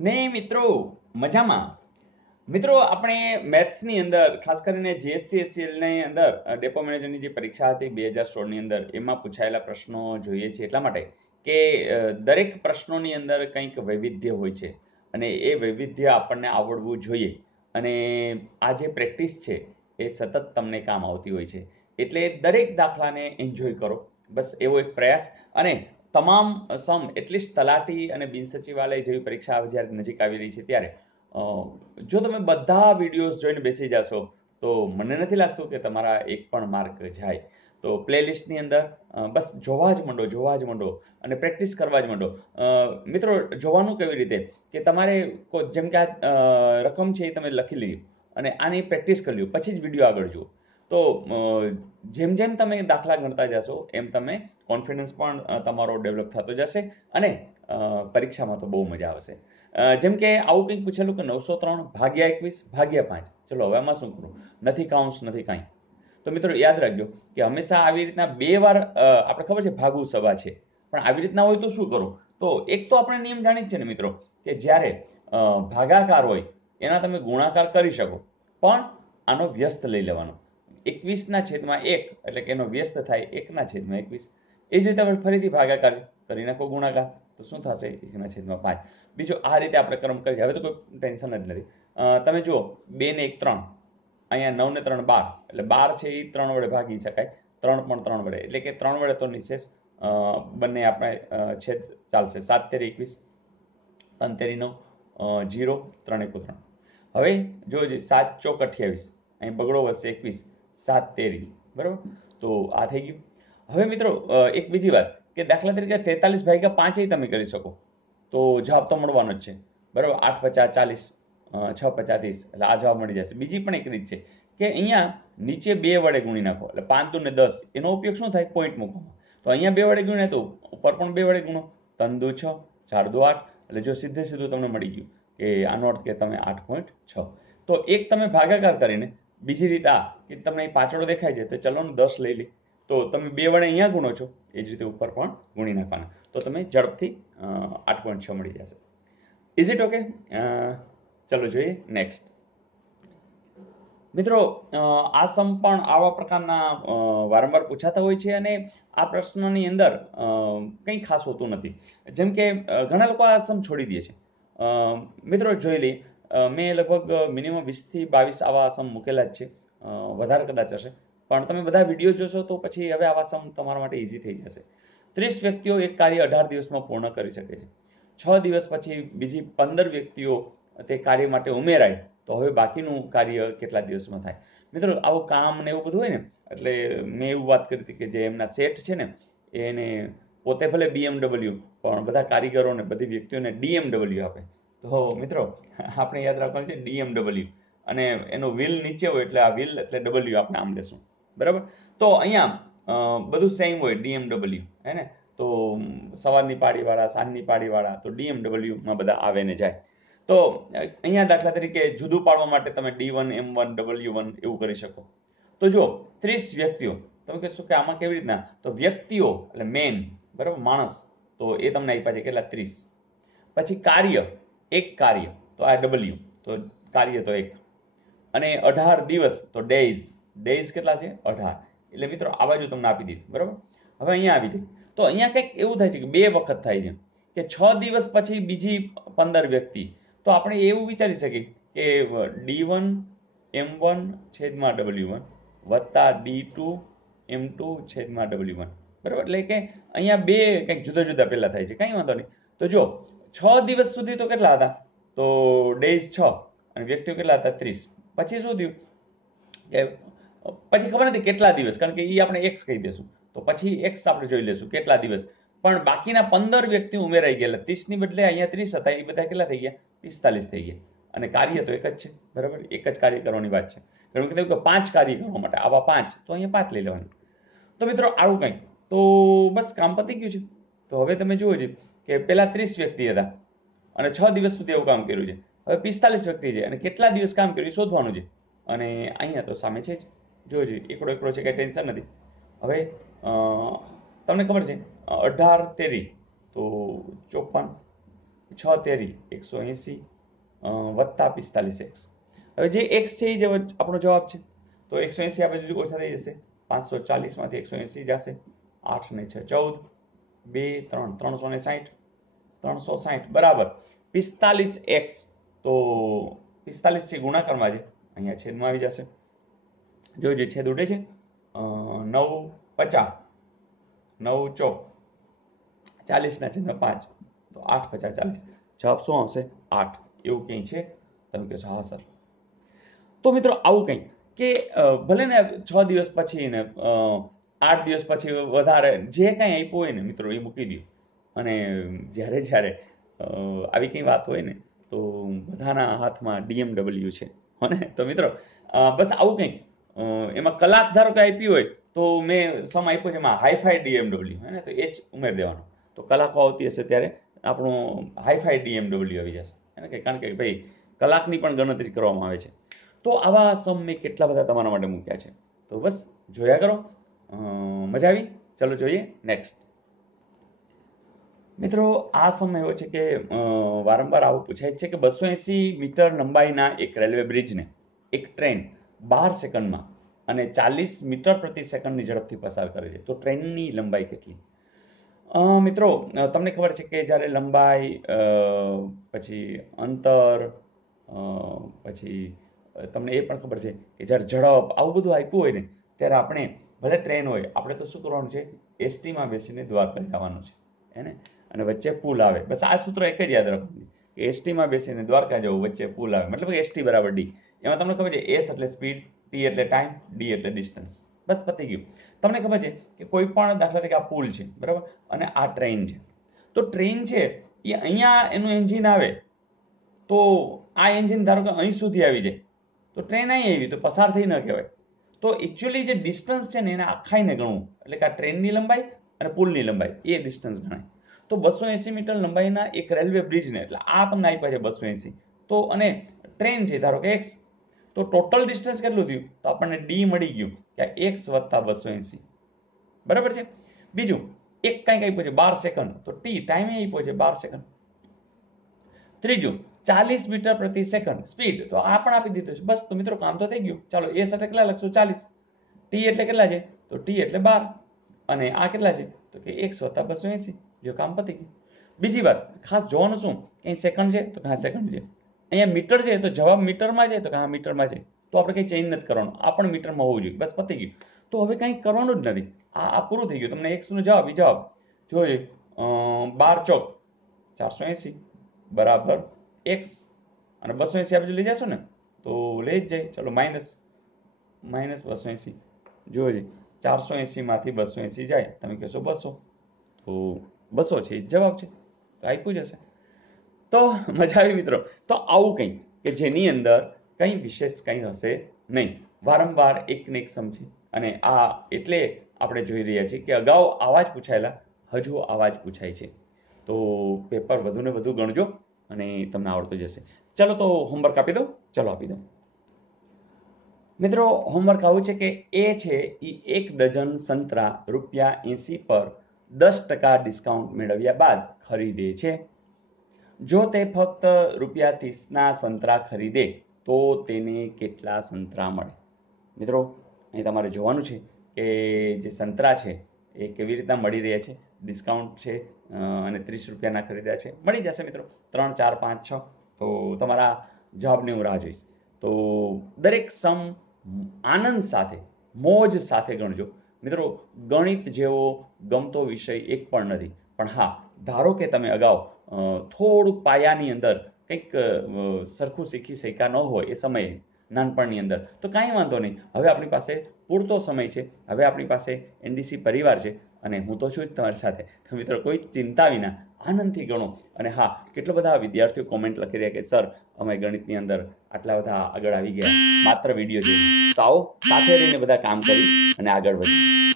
ને મિત્રો મજામાં. મિત્રો આપણે મેથ્સની અંદર ખાસ કરીને જીએસસીએસસીએલ ની અંદર ડેપો મેનેજરની જે પરીક્ષા હતી 2016 ની અંદર એમાં પૂછાયેલા પ્રશ્નો જોઈએ છે એટલા માટે કે દરેક પ્રશ્નોની અંદર કંઈક વૈવિધ્ય હોય છે અને એ વૈવિધ્ય આપણને આવડવું જોઈએ અને આ જે પ્રેક્ટિસ છે એ સતત તમને કામ આવતી હોય છે એટલે દરેક દાખલાને એન્જોય કરો, બસ એવો એક પ્રયાસ. અને તમામ સમ એટલીસ્ટ તલાટી અને બિન સચિવાલય જેવી પરીક્ષા જ્યારે નજીક આવી રહી છે ત્યારે જો તમે બધા વિડીયોઝ જોઈને બેસી જશો તો મને નથી લાગતું કે તમારા એક પણ માર્ક જાય. તો પ્લેલિસ્ટની અંદર બસ જોવા જ માંડો અને પ્રેક્ટિસ કરવા જ માંડો. મિત્રો જોવાનું કેવી રીતે કે તમારે જેમ કે આ રકમ છે એ તમે લખી લીધી અને આની પ્રેક્ટિસ કરી લ્યો, પછી જ વિડીયો આગળ જુઓ. તો જેમ જેમ તમે દાખલા ગણતા જશો એમ તમે કોન્ફિડન્સ પણ તમારો ડેવલપ થતો જશે અને પરીક્ષામાં તો બહુ મજા આવશે. જેમ કે આવું કંઈક પૂછેલું કે 903 ભાગ્યા 21 ભાગ્યા 5. ચલો હવે આમાં શું કરું? નથી કાઉન્સ નથી કાંઈ. તો મિત્રો યાદ રાખજો કે હંમેશા આવી રીતના બે વાર આપણે ખબર છે ભાગુ સવા છે, પણ આવી રીતના હોય તો શું કરું? તો એક તો આપણે નિયમ જાણી જ છે ને મિત્રો કે જ્યારે ભાગાકાર હોય એના તમે ગુણાકાર કરી શકો, પણ આનો વ્યસ્ત લઈ લેવાનો. 21/1 એટલે કે એનો વ્યસ્ત થાય 1/21. એ જ રીતે આપણે ફરીથી ભાગાકાર કરી નાખો ગુણાકાર તો શું થશે? 1/5. બીજો આ રીતે આપણે ક્રમ કરી. હવે તો કોઈ ટેન્શન જ નથી. તમે જુઓ 2 ને 1 3, અહીંયા 9 ને 3 12, એટલે 12 છે એ 3 વડે ભાગી શકાય, 3 પણ 3 વડે, એટલે કે 3 વડે તો નિશેષ બંને આપણે છેદ ચાલશે. 7 તેરી 21, 3 તેરી 9, 0, 3 1 3. હવે જોજો 7 ચોક 28, અહીં બગડો વધશે 21, 7 તેરી, બરાબર. તો આ થઈ ગયું. હવે મિત્રો એક બીજી વાત કે દાખલા તરીકે 43/5 તમે કરી શકો તો જવાબ તો મળવાનો જ છે, બરાબર. 8 × 50 = 40, 6 × 50 = 30, એટલે આ જવાબ મળી જશે. બીજી પણ એક રીત છે કે અહીંયા નીચે 2 વડે ગુણી નાખો, એટલે 5 × 2 = 10. એનો ઉપયોગ શું થાય? પોઈન્ટ મૂકવામાં. તો અહીંયા 2 વડે ગુણ્યા તો ઉપર પણ 2 વડે ગુણો, 3 × 2 = 6, 4 × 2 = 8, એટલે જો સીધે સીધું તમને મળી ગયું કે આનો અર્થ કે તમે 8.6. તો એક તમે ભાગાકાર કરીને, બીજી રીત આ કે તમને પાછળ દેખાય છે તો ચલો ને 10 લઈ લે, તો તમે 2 વડે અહીંયા ગુણો છો એ જ રીતે ઉપર પણ ગુણી નાખવાના, તો તમે ઝડપથી 8.6 મળી જશે. Is it okay? ચલો જોઈએ નેક્સ્ટ. મિત્રો આ સમ પણ આવા પ્રકારના વારંવાર પૂછાતા હોય છે અને આ પ્રશ્નની અંદર કંઈ ખાસ હોતું નથી. જેમ કે ઘણા લોકો આ સમ છોડી દે છે. મિત્રો જોઈ લઈએ, મેં લગભગ મિનિમમ 20 થી 22 આવા સમ મૂકેલા જ છે, વધારે કદાચ હશે, પણ તમે બધા વિડીયો જોશો તો પછી હવે આવા સમ તમારા માટે ઇઝી થઈ જશે. 30 વ્યક્તિઓ એક કાર્ય 18 દિવસમાં પૂર્ણ કરી શકે છે. 6 દિવસ પછી બીજી 15 વ્યક્તિઓ તે કાર્ય માટે ઉમેરાય તો હવે બાકીનું કાર્ય કેટલા દિવસમાં થાય? મિત્રો આવું કામ ને એવું બધું હોય ને, એટલે મેં એવું વાત કરી હતી કે જે એમના સેટ છે ને એને પોતે ભલે BMW પણ બધા કારીગરોને બધી વ્યક્તિઓને DMW આપે. તો મિત્રો આપણે યાદ રાખવાનું છે DMW, અને એનો વ્હીલ નીચે હોય એટલે આ વ્હીલ એટલે W આપણે આમ લેશું, બરાબર. તો અહીંયા બધું સેમ હોય DMW, હે ને. તો સવારની પાળીવાળા, સાંજની પાળીવાળા, તો DMW-માં બધા આવે ને જાય. તો અહીંયા દાખલા તરીકે જુદું પાડવા માટે તમે D1 M1 W1 એવું કરી શકો. તો જો 30 વ્યક્તિઓ, તમે કહેશો કે આમાં કેવી રીતના? તો વ્યક્તિઓ એટલે મેન, બરાબર, માણસ, તો એ તમને આપ્યા છે કેટલા? 30. પછી કાર્ય, એક કાર્ય, તો આ W, તો કાર્ય તો એક. અને 18 દિવસ, તો ડેઝ, ડેઝ કેટલા છે? 18. એટલે મિત્રો આ બાજુ તમને આપી દીધું, બરાબર. હવે અહીંયા આવી જાય તો અહીંયા કંઈક એવું થાય છે કે 2 વખત થાય છે કે 6 દિવસ પછી બીજી 15 વ્યક્તિ. તો આપણે એવું વિચારી શકીએ કે D1 M1 છેદમાં W1 વત્તા D2 M2 છેદમાં W1, બરાબર. એટલે કે અહીંયા બે કંઈક જુદા જુદા પહેલા થાય છે, કંઈ વાંધો નહીં. તો જો 6 દિવસ સુધી તો કેટલા હતા? તો ડેઝ 6 અને વ્યક્તિઓ કેટલા હતા? 30. પછી શું થયું કે પછી ખબર નથી કેટલા દિવસ, કારણ કે એ આપણે x કહી દેશું, તો પછી x આપણે જોઈ લેશું કેટલા દિવસ. પણ બાકીના 15 વ્યક્તિ ઉમેરાઈ ગયેલા, 30 ની બદલે અહીંયા 30 હતા, એ બધા કેટલા થઈ ગયા? 45 થઈ ગયા. અને કાર્ય તો એક જ છે, બરાબર, એક જ કાર્ય કરવાની વાત છે. ઘણું કીધું કે 5 કાર્ય કરવા માટે આવા 5, તો અહીંયા 5 લઈ લેવાનું. તો મિત્રો આવું કંઈક, તો બસ કામ પતી ગયું છે. તો હવે તમે જુઓ છે કે પેલા 30 વ્યક્તિ હતા અને 6 દિવસ સુધી એવું કામ કર્યું છે. હવે 45 વ્યક્તિ છે અને કેટલા દિવસ કામ કર્યું શોધવાનું છે. અને અહીંયા તો સામે છે જ, જોજો એકડો એકડો છે, કંઈ ટેન્શન નથી. હવે તમને ખબર છે 18 તેરી તો 54, 6 તેરી 180 વત્તા 45x. હવે જે x છે એ જે આપણો જવાબ છે, તો 180 આ બાજુ ઓછા થઈ જશે, 540 માંથી 180 જશે, 8 ને 6 14, 2 3 360, 360 બરાબર 45x. તો 45 છે ગુણાકારમાં છે, અહીંયા છેદમાં આવી જશે. જો જે છેદ ઉડે છે, 9 50, 9 ચોક 40 ના છેદમાં 5, તો 8 50 40. જવાબ શું આવશે? 8. એવું કંઈ છે? તમે કહેશો હા સર. તો મિત્રો આવું કંઈ કે ભલે ને 6 દિવસ પછી ને 8 દિવસ પછી વધારે જે કાંઈ આપ્યું હોય ને મિત્રો એ મૂકી દો. અને જ્યારે આવી કંઈ વાત હોય ને તો બધાના હાથમાં DMW છે, હોને. તો મિત્રો બસ આવું કંઈક એમાં કલાક ધારો કે આપી હોય તો મેં સમ આપ્યો છે એમાં હાઈફાઈ DMW, હે ને, તો એ જ ઉમેરી દેવાનો. તો કલાકો આવતી હશે ત્યારે આપણું હાઈફાઈ DMW આવી જશે, હે ને, કારણ કે ભાઈ કલાકની પણ ગણતરી કરવામાં આવે છે. તો આવા સમ મેં કેટલા બધા તમારા માટે મૂક્યા છે, તો બસ જોયા કરો. મજા આવી? ચલો જોઈએ નેક્સ્ટ. મિત્રો આ સમ એવો છે કે વારંવાર આવું પૂછાય છે કે 280 મીટર લંબાઈના એક રેલવે બ્રિજને એક ટ્રેન 12 સેકન્ડમાં અને 40 મીટર પ્રતિ સેકન્ડની ઝડપથી પસાર કરે છે, તો ટ્રેનની લંબાઈ કેટલી? મિત્રો તમને ખબર છે કે જ્યારે લંબાઈ, પછી અંતર, પછી તમને એ પણ ખબર છે કે જ્યારે ઝડપ આવું બધું આપ્યું હોય ને ત્યારે આપણે ભલે ટ્રેન હોય આપણે તો શું કરવાનું છે? એસટીમાં બેસીને દ્વારકા જવાનું છે, હે ને, અને વચ્ચે પુલ આવે. બસ આ સૂત્ર એક જ યાદ રાખવાનું કે એસટીમાં બેસીને દ્વારકા જવું, વચ્ચે પુલ આવે, મતલબ એસટી બરાબર ડી. એમાં તમને ખબર છે એસ એટલે સ્પીડ, ટી એટલે ટાઈમ, ડી એટલે ડિસ્ટન્સ. બસ પતી ગયું. તમને ખબર છે કે કોઈ પણ દાખલા તરીકે આ પુલ છે બરાબર અને આ ટ્રેન છે, તો ટ્રેન છે એ અહીંયા એનું એન્જિન આવે તો આ એન્જિન ધારો કે અહીં સુધી આવી જાય તો ટ્રેન અહીં આવી તો પસાર થઈ ન કહેવાય. તો એકચ્યુઅલી જે ડિસ્ટન્સ છે ને એને આખાઈને ગણવું, એટલે કે આ ટ્રેનની લંબાઈ અને પુલની લંબાઈ એ ડિસ્ટન્સ ગણાય. તો 280 મીટર લંબાઈના એક રેલવે બ્રિજને, એટલે આ તમને આપ્યા છે 280, તો અને ટ્રેન છે ધારો કે x, તો ટોટલ ડિસ્ટન્સ કેટલું થયું? તો આપણને ડી મળી ગયું કે x વત્તા 280, બરાબર છે. બીજું એક કંઈક આપ્યું છે 12 સેકન્ડ, તો ટી ટાઈમે આપ્યો છે 12 સેકન્ડ. ત્રીજું 40 મીટર પ્રતિ સેકન્ડ સ્પીડ, તો આ પણ આપી દીધું છે. બસ તો મિત્રો કામ તો થઈ ગયું. ચાલો એ સાથે કેટલા લખશું? 40. ટી એટલે કેટલા છે? તો ટી એટલે 12, અને આ કેટલા છે? તો કે x વત્તા 280. જો કામ પતી ગયું. બીજી વાત ખાસ જોવાનું શું, અહીં સેકન્ડ છે તો હા સેકન્ડ છે, અહીંયા મીટર છે તો જવાબ મીટરમાં છે તો હા મીટરમાં છે, તો આપણે કંઈ ચેન્જ નથી કરવાનું, આ પણ મીટરમાં હોવું જોઈએ. બસ પતી ગયું. તો હવે કંઈ કરવાનું જ નથી, આ પૂરું થઈ ગયું. તમને x નો જવાબ જોઈએ 12 ચોક 480 બરાબર x, અને 280 આ બાજુ લઈ જશો ને તો લઈ જ જાય. ચલો માઇનસ 280, જોજો 480 માંથી 280 જાય, તમે કહેશો 200, તો 200 છે જવાબ છે, તો આપ્યું જ હશે. તો મજા આવી મિત્રો. તો આવું કંઈ કે જેની અંદર કંઈ વિશેષ કંઈ હશે નહીં, વારંવાર એક ને એક સમજી. અને આ એટલે આપણે જોઈ રહ્યા છીએ કે અગાઉ આવા જ પૂછાયેલા, હજુ આવા જ પૂછાય છે. તો પેપર વધુ ને વધુ ગણજો અને તમને આવડતું જશે. ચાલો તો હોમવર્ક આપી દઉં. ચાલો આપી દઉં મિત્રો. હોમવર્ક આવું છે કે એ છે એ 1 ડઝન સંતરા ₹80 પર 10% ડિસ્કાઉન્ટ મેળવ્યા બાદ ખરીદે છે. જો તે ફક્ત ₹30ના સંતરા ખરીદે તો તેને કેટલા સંતરા મળે? મિત્રો અહીં તમારે જોવાનું છે કે જે સંતરા છે એ કેવી રીતના મળી રહ્યા છે, ડિસ્કાઉન્ટ છે અને ₹30ના ખરીદ્યા છે, મળી જશે મિત્રો. 3 4 5 6, તો તમારા જવાબની હું રાહ જોઈશ. તો દરેક સમ આનંદ સાથે, મોજ સાથે ગણજો મિત્રો. ગણિત જેવો ગમતો વિષય એક પણ નથી, પણ હા ધારો કે તમે અગાઉ થોડુંક પાયાની અંદર કંઈક સરખું શીખી શક્યા ન હોય એ સમયે નાનપણની અંદર, તો કાંઈ વાંધો નહીં. હવે આપણી પાસે પૂરતો સમય છે, હવે આપણી પાસે એનડીસી પરિવાર છે અને હું તો છું જ તમારી સાથે. તો મિત્રો કોઈ ચિંતા વિના આનંદથી ગણો. અને હા, કેટલા બધા વિદ્યાર્થીઓ કોમેન્ટ લખી રહ્યા કે સર અમે ગણિતની અંદર આટલા બધા આગળ આવી ગયા માત્ર વિડીયો જોઈને. તો આવો સાથે રહીને બધા કામ કરી અને આગળ વધીએ.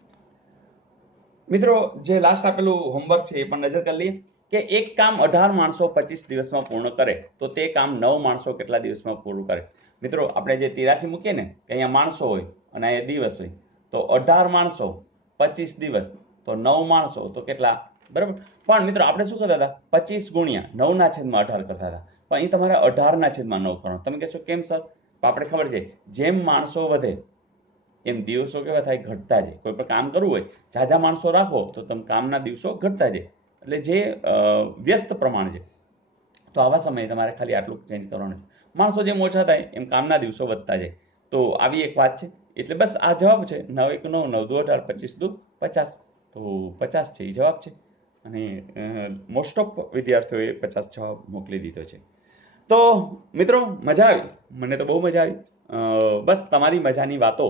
મિત્રો જે લાસ્ટ આપેલું હોમવર્ક છે એ પણ નજર કરી લઈએ કે એક કામ 18 માણસો 25 દિવસમાં પૂર્ણ કરે તો તે કામ 9 માણસો કેટલા દિવસમાં પૂરું કરે? મિત્રો આપણે જે 83 મૂકીએ ને કે અહીંયા માણસો હોય અને અહીંયા દિવસ હોય, તો 18 માણસો 25 દિવસ, તો 9 માણસો તો કેટલા? બરાબર. પણ મિત્રો આપણે શું કરતા હતા, 25 ગુણ્યા 9/18 કરતા હતા, પણ અહીં તમારે 18/9 કરવાનો. તમે કહેશો કેમ સર? આપણે ખબર છે જેમ માણસો વધે એમ દિવસો કેવા થાય, ઘટતા જાય. કોઈ પણ કામ કરવું હોય, ઝાઝા માણસો રાખો તો તમે કામના દિવસો ઘટતા જાય. એટલે જે વ્યસ્ત પ્રમાણ છે. તો આવા સમયે તમારે ખાલી આટલું ચેન્જ કરવાનું છે. માણસો જેમ ઓછા થાય એમ કામના દિવસો વધતા જાય. તો આવી એક વાત છે. એટલે બસ આ જવાબ છે. 9 × 1 = 9, 2 = 18, 25 × 2 = 50. તો 50 છે એ જવાબ છે. અને મોસ્ટ ઓફ વિદ્યાર્થીઓએ 50 જવાબ મોકલી દીધો છે. તો મિત્રો મજા આવી, મને તો બહુ મજા આવી. બસ તમારી મજાની વાતો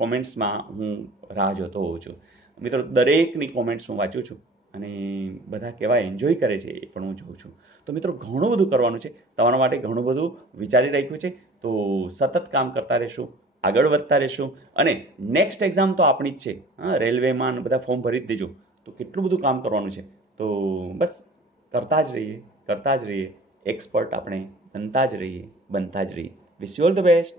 કોમેન્ટ્સમાં હું રાહ જોતો હોઉં છું. મિત્રો દરેકની કોમેન્ટ્સ હું વાંચું છું અને બધા કેવા એન્જોય કરે છે એ પણ હું જોઉં છું. તો મિત્રો ઘણું બધું કરવાનું છે, તમારા માટે ઘણું બધું વિચારી રાખ્યું છે. તો સતત કામ કરતા રહેશું, આગળ વધતા રહેશું. અને નેક્સ્ટ એક્ઝામ તો આપણી જ છે. રેલવેમાં બધા ફોર્મ ભરી જ દેજો. તો કેટલું બધું કામ કરવાનું છે. તો બસ કરતા જ રહીએ, કરતા જ રહીએ. એક્સપર્ટ આપણે બનતા જ રહીએ, બનતા જ રહીએ. Wish you all the best.